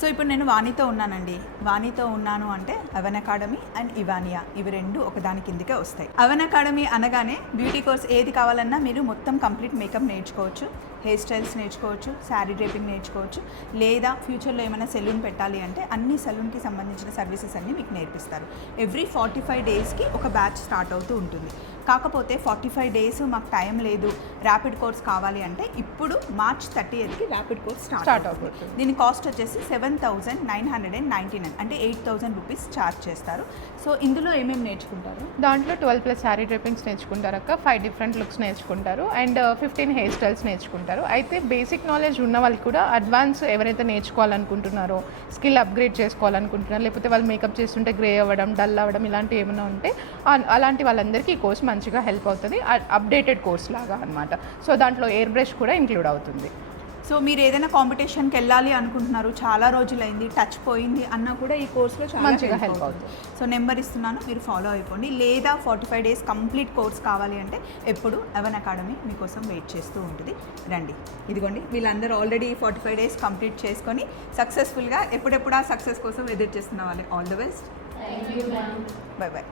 So ఇప్పుడు నేను వాణితో ఉన్నానండి. వాణితో ఉన్నాను అంటే అవెన్ అకాడమీ అండ్ ఇవానియా ఇవి రెండు ఒకదాని కిందకే వస్తాయి. అవెన్ అకాడమీ అనగానే బ్యూటీ కోర్స్ ఏది కావాలన్నా మీరు మొత్తం కంప్లీట్ మేకప్ నేర్చుకోవచ్చు, హెయిర్ స్టైల్స్ నేర్చుకోవచ్చు, శారీ డ్రేపింగ్ నేర్చుకోవచ్చు, లేదా ఫ్యూచర్లో ఏమైనా సెలూన్ పెట్టాలి అంటే అన్ని సెలూన్కి సంబంధించిన సర్వీసెస్ అన్నీ మీకు నేర్పిస్తారు. ఎవ్రీ 45 డేస్కి ఒక బ్యాచ్ స్టార్ట్ అవుతూ ఉంటుంది. కాకపోతే 45 డేస్ మాకు టైం లేదు, ర్యాపిడ్ కోర్స్ కావాలి అంటే ఇప్పుడు మార్చ్ 30కి ర్యాపిడ్ కోర్స్ స్టార్ట్ అవుతుంది. దీని కాస్ట్ వచ్చేసి 7,999 అంటే 8,000 రూపీస్ ఛార్జ్ చేస్తారు. సో ఇందులో ఏమేమి నేర్చుకుంటారు? దాంట్లో 12+ శారీ డ్రేపింగ్స్ నేర్చుకుంటారు అక్క, 5 డిఫరెంట్ లుక్స్ నేర్చుకుంటారు అండ్ 15 హెయిర్ స్టైల్స్ నేర్చుకుంటారు. అయితే బేసిక్ నాలెడ్జ్ ఉన్న వాళ్ళు కూడా అడ్వాన్స్ ఎవరైతే నేర్చుకోవాలనుకుంటున్నారో, స్కిల్ అప్గ్రేడ్ చేసుకోవాలనుకుంటున్నారో, లేకపోతే వాళ్ళు మేకప్ చేస్తుంటే గ్రే అవ్వడం, డల్ అవ్వడం ఇలాంటివి ఏమైనా ఉంటే అలాంటి వాళ్ళందరికీ ఈ కోర్స్ మంచిగా హెల్ప్ అవుతుంది. అప్డేటెడ్ కోర్స్ లాగా అనమాట. సో దాంట్లో ఎయిర్ బ్రష్ కూడా ఇంక్లూడ్ అవుతుంది. సో మీరు ఏదైనా కాంపిటీషన్కి వెళ్ళాలి అనుకుంటున్నారు, చాలా రోజులైంది, టచ్ పోయింది అన్నా కూడా ఈ కోర్స్లో చాలా మంచిగా హెల్ప్ అవుతుంది. సో నెంబర్ ఇస్తున్నాను, మీరు ఫాలో అయిపోండి. లేదా 45 డేస్ కంప్లీట్ కోర్స్ కావాలి అంటే ఎప్పుడు అవెన్ అకాడమీ మీకోసం వెయిట్ చేస్తూ ఉంటుంది. రండి, ఇదిగోండి వీళ్ళందరూ ఆల్రెడీ 45 డేస్ కంప్లీట్ చేసుకొని సక్సెస్ఫుల్గా ఎప్పుడెప్పుడు ఆ సక్సెస్ కోసం ఎదురు చేస్తున్న వాళ్ళు. All the best. Thank you ma'am. Bye bye.